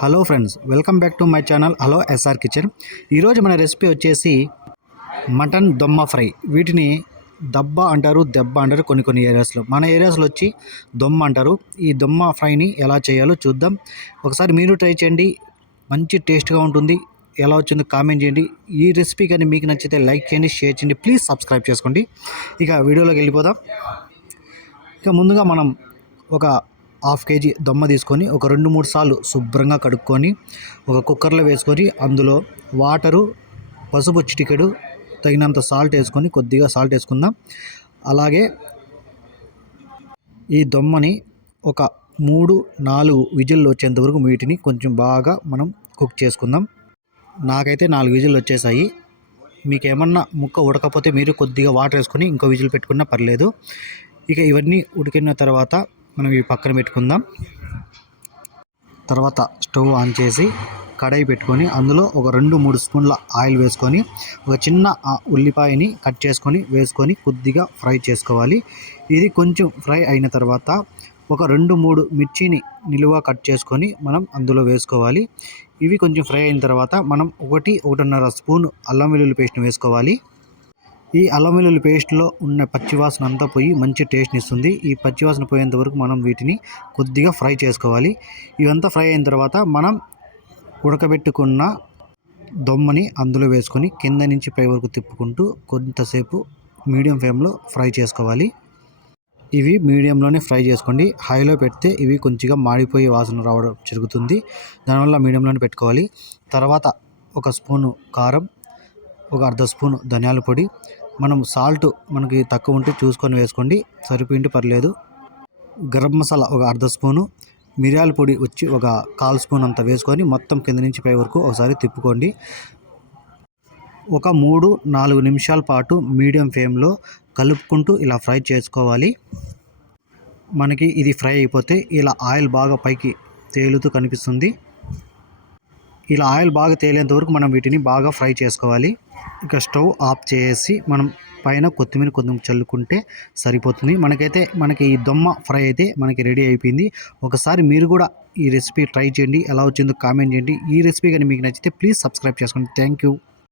Hello friends welcome back to my channel hello S R kitchen. ఈరోజు మన recipe వచ్చేసి mutton దొమ్మ fry. వీటిని దబ్బ అంటారు దెబ్బ అంటారు కొన్ని కొన్ని ఏరియాస్లో. మన ఏరియాస్లో వచ్చి దొమ్మ అంటారు. ఈ దొమ్మ ఫ్రైని ఎలా చేయాలో చూద్దాం. ఒకసారి మీరు ట్రై చేయండి. మంచి టేస్ట్గా ఉంటుంది. ఎలా వచ్చిందో కామెంట్ చేయండి. ఈ రెసిపీ కానీ మీకు నచ్చితే లైక్ చేయండి షేర్ చేయండి. ప్లీజ్ సబ్స్క్రైబ్ చేసుకోండి. ఇక వీడియోలోకి వెళ్ళిపోదాం. ఇక ముందుగా మనం ఒక హాఫ్ కేజీ దొమ్మ తీసుకొని ఒక రెండు మూడు సార్లు శుభ్రంగా కడుక్కొని ఒక కుక్కర్లో వేసుకొని అందులో వాటరు పసుపు చిటికెడు తగినంత సాల్ట్ వేసుకొని కొద్దిగా సాల్ట్ వేసుకుందాం. అలాగే ఈ దొమ్మని ఒక మూడు నాలుగు విజిల్లు వచ్చేంత వరకు వీటిని కొంచెం బాగా మనం కుక్ చేసుకుందాం. నాకైతే నాలుగు విజిల్లు వచ్చేసాయి. మీకు ఏమన్నా ముక్క ఉడకపోతే మీరు కొద్దిగా వాటర్ వేసుకొని ఇంకో విజిల్ పెట్టుకున్నా పర్లేదు. ఇక ఇవన్నీ ఉడికిన తర్వాత మనం ఇవి పక్కన పెట్టుకుందాం. తర్వాత స్టవ్ ఆన్ చేసి కడాయి పెట్టుకొని అందులో ఒక రెండు మూడు స్పూన్ల ఆయిల్ వేసుకొని ఒక చిన్న ఉల్లిపాయని కట్ చేసుకొని వేసుకొని కొద్దిగా ఫ్రై చేసుకోవాలి. ఇది కొంచెం ఫ్రై అయిన తర్వాత ఒక రెండు మూడు మిర్చిని నిలువ కట్ చేసుకొని మనం అందులో వేసుకోవాలి. ఇవి కొంచెం ఫ్రై అయిన తర్వాత మనం ఒకటి ఒకటిన్నర స్పూన్ అల్లం వెల్లుల్లి పేస్ట్ని వేసుకోవాలి. ఈ అల్లం వెల్లుల్లి పేస్ట్లో ఉన్న పచ్చివాసన అంతా పోయి మంచి టేస్ట్ని ఇస్తుంది. ఈ పచ్చివాసన పోయేంత వరకు మనం వీటిని కొద్దిగా ఫ్రై చేసుకోవాలి. ఇవంతా ఫ్రై అయిన తర్వాత మనం ఉడకబెట్టుకున్న దొమ్మని అందులో వేసుకొని కింద నుంచి పై వరకు తిప్పుకుంటూ కొంతసేపు మీడియం ఫ్లేమ్లో ఫ్రై చేసుకోవాలి. ఇవి మీడియంలోనే ఫ్రై చేసుకోండి. హైలో పెడితే ఇవి కొంచెంగా మాడిపోయే వాసన రావడం జరుగుతుంది. దానివల్ల మీడియంలోనే పెట్టుకోవాలి. తర్వాత ఒక స్పూను కారం ఒక అర్ధ స్పూన్ ధనియాల పొడి. మనం సాల్ట్ మనకి తక్కువ ఉంటే చూసుకొని వేసుకోండి. సరిపోయింటే పర్లేదు. గరం మసాలా ఒక అర్ధ స్పూను. మిరియాల పొడి వచ్చి ఒక కాల్ స్పూన్ అంత వేసుకొని మొత్తం కింద నుంచి పై వరకు ఒకసారి తిప్పుకోండి. ఒక మూడు నాలుగు నిమిషాల పాటు మీడియం ఫ్లేమ్లో కలుపుకుంటూ ఇలా ఫ్రై చేసుకోవాలి. మనకి ఇది ఫ్రై అయిపోతే ఇలా ఆయిల్ బాగా పైకి తేలుతూ కనిపిస్తుంది. ఇలా ఆయిల్ బాగా తేలేంత వరకు మనం వీటిని బాగా ఫ్రై చేసుకోవాలి. ఇక స్టవ్ ఆఫ్ చేసి మనం పైన కొత్తిమీర కొంచెం చల్లుకుంటే సరిపోతుంది. మనకైతే మనకి ఈ దొమ్మ ఫ్రై అయితే మనకి రెడీ అయిపోయింది. ఒకసారి మీరు కూడా ఈ రెసిపీ ట్రై చేయండి. ఎలా వచ్చిందో కామెంట్ చేయండి. ఈ రెసిపీ కానీ మీకు నచ్చితే ప్లీజ్ సబ్స్క్రైబ్ చేసుకోండి. Thank you.